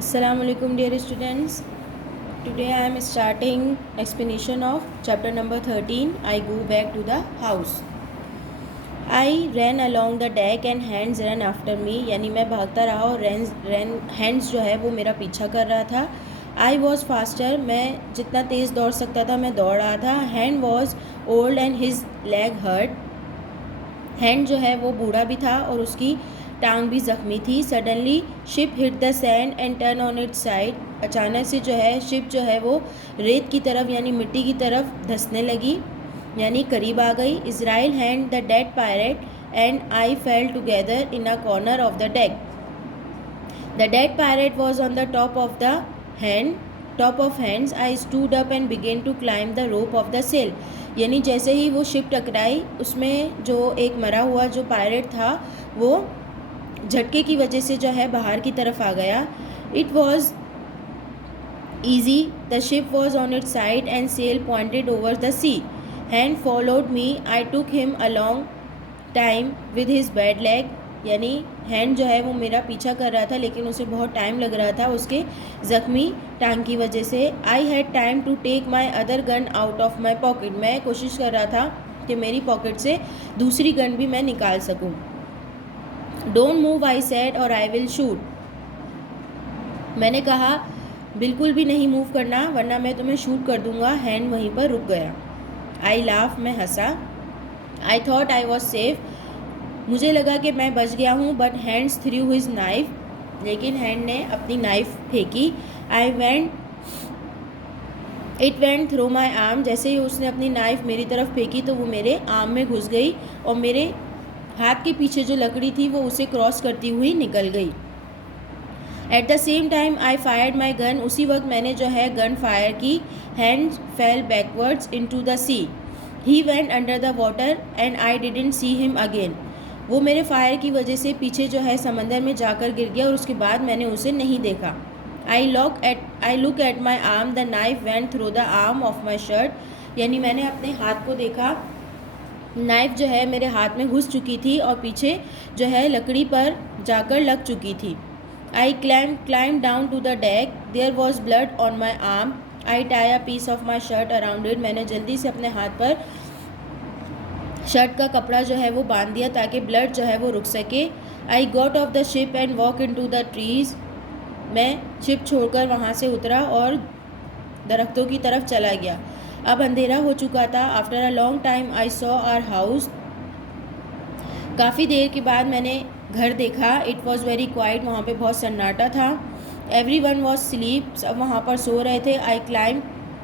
Assalamu alaikum dear students. Today I am starting explanation of chapter number 13. I go back to the house. I ran along the deck and hands ran after me. यानी मैं भागता रहा और hands जो है वो मेरा पीछा कर रहा था. I was faster. मैं जितना तेज़ दौड़ सकता था मैं दौड़ रहा था. Hand was old and his leg hurt. Hand जो है वो बूढ़ा भी था और उसकी टांग भी ज़ख्मी थी. Suddenly ship hit the sand and turn on its side. अचानक से जो है शिप जो है वो रेत की तरफ यानी मिट्टी की तरफ धंसने लगी यानी करीब आ गई. Israel Hands the dead pirate and I fell together in a corner of the deck. The dead pirate was on the top of Hands. I stood up and began to climb the rope of the sail. यानी जैसे ही वो ship टकराई उसमें जो एक मरा हुआ जो पायरेट था वो झटके की वजह से जो है बाहर की तरफ आ गया. It was easy. The ship was on its side and sail pointed over the sea. Hands followed me. I took him a long time with his bad leg. यानी हैंड जो है वो मेरा पीछा कर रहा था लेकिन उसे बहुत टाइम लग रहा था उसके ज़ख्मी टांग की वजह से. I had time to take my other gun out of my pocket. मैं कोशिश कर रहा था कि मेरी पॉकेट से दूसरी गन भी मैं निकाल सकूं. डोंट मूव आई सेड और आई विल शूट. मैंने कहा बिल्कुल भी नहीं मूव करना वरना मैं तुम्हें शूट कर दूंगा. हैंड वहीं पर रुक गया. I laugh. मैं हंसा. I thought I was safe. मुझे लगा कि मैं बच गया हूँ. But Hands through his knife. लेकिन हैंड ने अपनी नाइफ फेंकी. It went through my arm. जैसे ही उसने अपनी नाइफ मेरी तरफ फेंकी तो वो मेरे आर्म में घुस गई और मेरे हाथ के पीछे जो लकड़ी थी वो उसे क्रॉस करती हुई निकल गई. At the same time I fired my gun. उसी वक्त मैंने जो है गन फायर की. Hands fell backwards into the sea. He went under the water and I didn't see him again. वो मेरे फायर की वजह से पीछे जो है समंदर में जाकर गिर गया और उसके बाद मैंने उसे नहीं देखा. I look at my arm. The knife went through the arm of my shirt. यानी मैंने अपने हाथ को देखा. नाइफ जो है मेरे हाथ में घुस चुकी थी और पीछे जो है लकड़ी पर जाकर लग चुकी थी. I climb down to the deck. There was blood on my arm. I tie a piece of my shirt around it. मैंने जल्दी से अपने हाथ पर शर्ट का कपड़ा जो है वो बांध दिया ताकि ब्लड जो है वो रुक सके. I got off the ship and walk into the trees. मैं शिप छोड़कर वहाँ से उतरा और दरख्तों की तरफ चला गया. अब अंधेरा हो चुका था. After a long time I saw our house. काफ़ी देर के बाद मैंने घर देखा. It was very quiet. वहाँ पे बहुत सन्नाटा था. Everyone was sleep. सब वहाँ पर सो रहे थे. I climb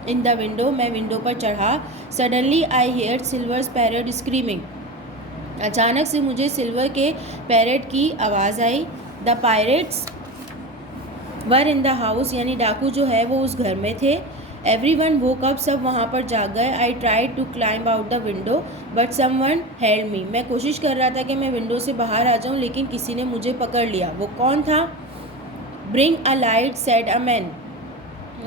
in the window. मैं विंडो पर चढ़ा. Suddenly I hear Silver's parrot screaming. अचानक से मुझे सिल्वर के पैरेट की आवाज़ आई. The pirates were in the house. यानी डाकू जो है वो उस घर में थे. Everyone woke up. सब वहाँ पर जाग गए. I try to climb out the window but someone held me. मैं कोशिश कर रहा था कि मैं विंडो से बाहर आ जाऊँ लेकिन किसी ने मुझे पकड़ लिया. वो कौन था? Bring a light said a man.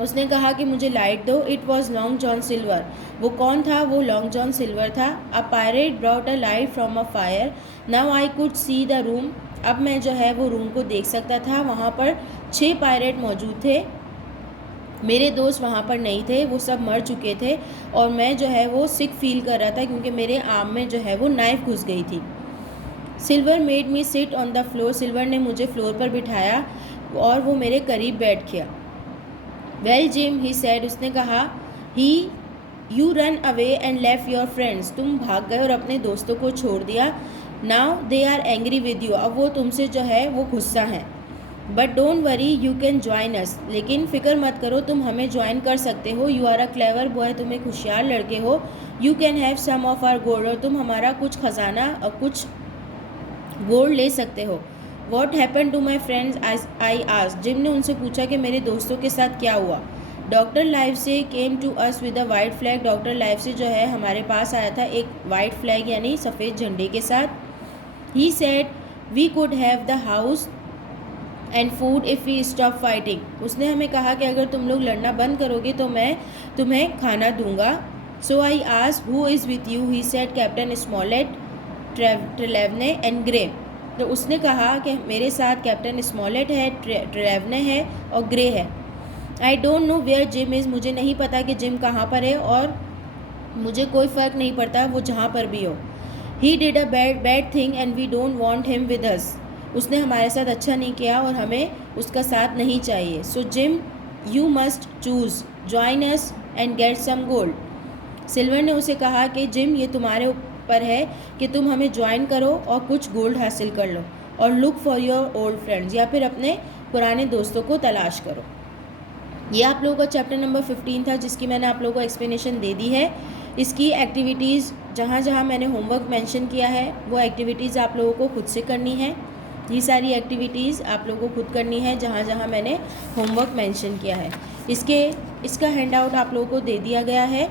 उसने कहा कि मुझे लाइट दो. It was long John silver. वो कौन था? वो लॉन्ग जॉन सिल्वर था. अ pirate brought a light from a fire. Now I could see the room. अब मैं जो है वो रूम को देख सकता था. वहाँ पर 6 पायरेट मौजूद थे. मेरे दोस्त वहाँ पर नहीं थे. वो सब मर चुके थे और मैं जो है वो सिक फील कर रहा था क्योंकि मेरे आर्म में जो है वो नाइफ घुस गई थी. Silver made me sit on the floor. Silver ने मुझे फ्लोर पर बिठाया और वो मेरे करीब बैठ गया. Well Jim he said. उसने कहा you run away and left your friends. तुम भाग गए और अपने दोस्तों को छोड़ दिया. Now they are angry with you. अब वो तुमसे जो है वो गुस्सा हैं. But don't worry you can join us. लेकिन फ़िक्र मत करो तुम हमें ज्वाइन कर सकते हो. You are a clever boy. तुम एक होशियार लड़के हो. You can have some of our gold. और तुम हमारा कुछ खजाना और कुछ गोल्ड ले सकते हो. What happen to my friends I asked. Jim ने उनसे पूछा कि मेरे दोस्तों के साथ क्या हुआ. Doctor Livesey came to us with a white flag. Doctor Livesey जो है हमारे पास आया था एक वाइट फ्लैग यानी सफ़ेद झंडे के साथ. He said we could have the house and food if we stop fighting. उसने हमें कहा कि अगर तुम लोग लड़ना बंद करोगे तो मैं तुम्हें खाना दूंगा. So I asked who is with you. He said Captain Smollett, Trelawney and Gray. तो उसने कहा कि मेरे साथ कैप्टन स्मॉलेट है, ट्रेवने है और ग्रे है। I don't know where Jim is, मुझे नहीं पता कि जिम कहाँ पर है और मुझे कोई फ़र्क नहीं पड़ता वो जहाँ पर भी हो। He did a bad thing and we don't want him with us, उसने हमारे साथ अच्छा नहीं किया और हमें उसका साथ नहीं चाहिए। So Jim you must choose join us and get some gold. Silver ने उसे कहा कि जिम ये तुम्हारे ऊपर है कि तुम हमें ज्वाइन करो और कुछ गोल्ड हासिल कर लो, और look for your old friends, या फिर अपने पुराने दोस्तों को तलाश करो। ये आप लोगों का चैप्टर नंबर 15 था, जिसकी मैंने आप लोगों को एक्सप्लेनेशन दे दी है। इसकी एक्टिविटीज़ जहाँ जहाँ मैंने होमवर्क मेंशन किया है वो एक्टिविटीज़ आप लोगों को खुद से करनी है। ये सारी एक्टिविटीज़ आप लोगों को खुद करनी है जहाँ जहाँ मैंने होमवर्क मेंशन किया है। इसका हैंडआउट आप लोगों को दे दिया गया है।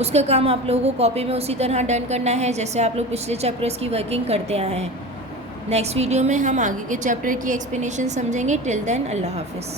उसका काम आप लोगों को कॉपी में उसी तरह डन करना है जैसे आप लोग पिछले चैप्टर्स की वर्किंग करते आए हैं। नेक्स्ट वीडियो में हम आगे के चैप्टर की एक्सप्लेनेशन समझेंगे। टिल देन अल्लाह हाफिज़।